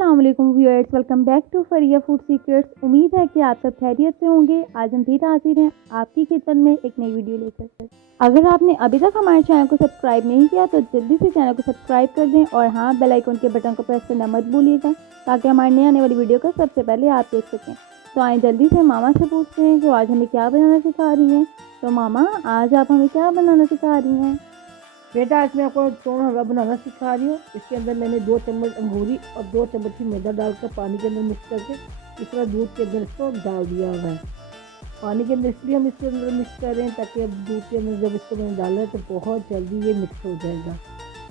अस्सलाम वालेकुम viewers, welcome back to Fariya food secrets. उम्मीद है कि आप सब खैरियत से होंगे। आज हम फिर हाजिर हैं आपकी किचन में एक नई वीडियो लेकर। अगर आपने अभी तक हमारे चैनल को सब्सक्राइब नहीं किया तो जल्दी से चैनल को सब्सक्राइब कर दें और हाँ, बेल आइकन के बटन को प्रेस करना मत भूलिएगा ताकि हमारे नए आने वाली वीडियो को सबसे पहले आप देख सकें। तो आए जल्दी से मामा से पूछते हैं कि आज हमें क्या बनाना सिखा रही हैं। तो मामा, आज आप हमें क्या बनाना सिखा रही हैं? बेटा, आज मैं आपको सोन हलवा बनाना सिखा रही हूँ। इसके अंदर मैंने 2 चम्मच अंगूरी और 2 चम्मच ही मैदा डालकर पानी के अंदर मिक्स करके इस तरह दूध के अंदर इसको डाल दिया हुआ है। पानी के अंदर इसलिए हम इसके अंदर मिक्स कर रहे हैं ताकि अब दूध के अंदर जब इसको मैंने डाला है तो बहुत जल्दी ये मिक्स हो जाएगा।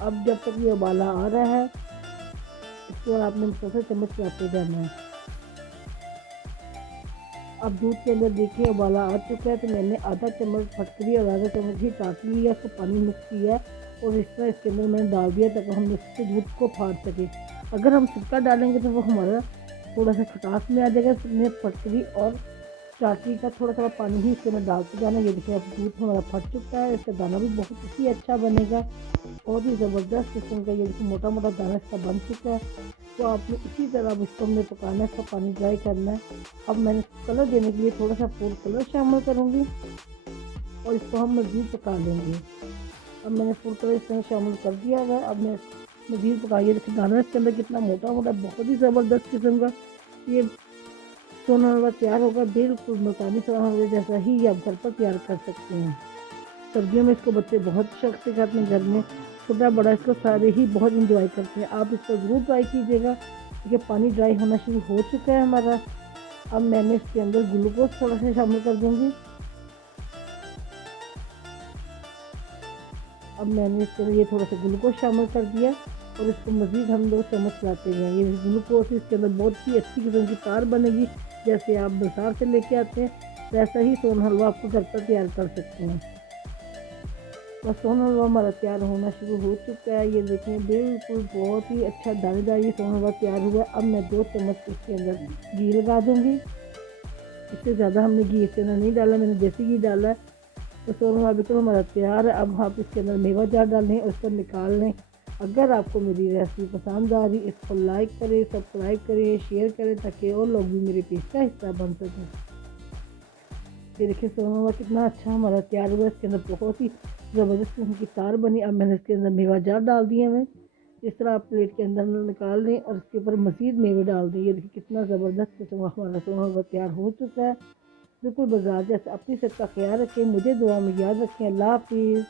अब जब तक ये उबाला आ रहा है इसके बाद आपने मुसलसल चम्मच चलाते जाना है। अब दूध के अंदर देखिए उबाला आ चुका है तो मैंने आधा चम्मच फटकरी और आधा चम्मच ही टाटली लिया, उसको पानी मिक्स किया और इस तरह इसके अंदर मैंने डाल दिया ताकि हम इससे दूध को फाड़ सकें। अगर हम सिरका डालेंगे तो वो हमारा थोड़ा सा खटास में आ जाएगा। इसमें फटकरी और टाटली का थोड़ा थोड़ा पानी ही इसके अंदर डालते जाना। ये देखिए अब दूध हमारा फट चुका है, इसका दाना भी बहुत ही अच्छा बनेगा, बहुत ही ज़बरदस्त किस्म का। ये देखिए मोटा मोटा दाना इसका बन चुका है। तो आपने इसी तरह अब इसको हमने पकाना है, इसका पानी ड्राई करना है। अब मैंने कलर देने के लिए थोड़ा सा फूड कलर शामिल करूँगी और इसको हम मज़ीद पका लेंगे। अब मैंने फूड कलर इसमें शामिल कर दिया है। अब मैं मज़ीद पकाइए। देखिए दाना इसके अंदर कितना मोटा मोटा, बहुत ही ज़बरदस्त किस्म का ये सोन हलवा तैयार होगा। बिल्कुल मकानी सोन हलवे जैसा ही ये आप घर पर तैयार कर सकते हैं। सर्दियों में इसको बच्चे बहुत शौक से खाते हैं, घर में छोटा बड़ा इसको सारे ही बहुत इंजॉय करते हैं। आप इसको ज़रूर ट्राई कीजिएगा। देखिए पानी ड्राई होना शुरू हो चुका है हमारा। अब मैंने इसके अंदर ग्लूकोज थोड़ा सा शामिल कर दूंगी। अब मैंने इसके अंदर ये थोड़ा सा ग्लूकोज शामिल कर दिया और इसको मज़ीद हम 2 चम्मच लाते हैं। ये ग्लूकोज इसके अंदर बहुत ही अच्छी किस्म की तार बनेगी। जैसे आप बाजार से लेके आते हैं वैसा ही सोन हलवा आपको घर पर तैयार कर सकते हैं। बस सोन हलवा हमारा तैयार होना शुरू हो चुका है। ये देखें बिल्कुल बहुत ही अच्छा दानेदार ये सोन हलवा तैयार हुआ है। अब मैं 2 चम्मच इसके अंदर घी लगा दूँगी। इससे ज़्यादा हमने घी इसके अंदर नहीं डाला, मैंने देसी घी डाला है। तो सोन हलवा बिल्कुल हमारा तैयार है। अब आप इसके अंदर मेवा जार डाल लें और इसको निकाल लें। अगर आपको मेरी रेसिपी पसंद आ रही इसको लाइक करें, सब्सक्राइब करें, शेयर करें ताकि और लोग भी मेरे पेज का हिस्सा बन सकें। ये देखिए सोन हलवा कितना अच्छा हमारा तैयार हुआ है। इसके अंदर बहुत ही ज़बरदस्त किस्म की तार बनी। अब मैंने इसके अंदर मेवा जार डाल दिए हैं। इस तरह आप प्लेट के अंदर निकाल दें और इसके ऊपर मज़ीद मेवे डाल दें। ये देखिए कितना ज़बरदस्त किस्म का हमारा सोन हलवा तैयार हो चुका है। बिल्कुल बाजार जैसे। अपनी सेहत का ख्याल रखें, मुझे दुआ में याद रखें। अल्लाह हाफिज़।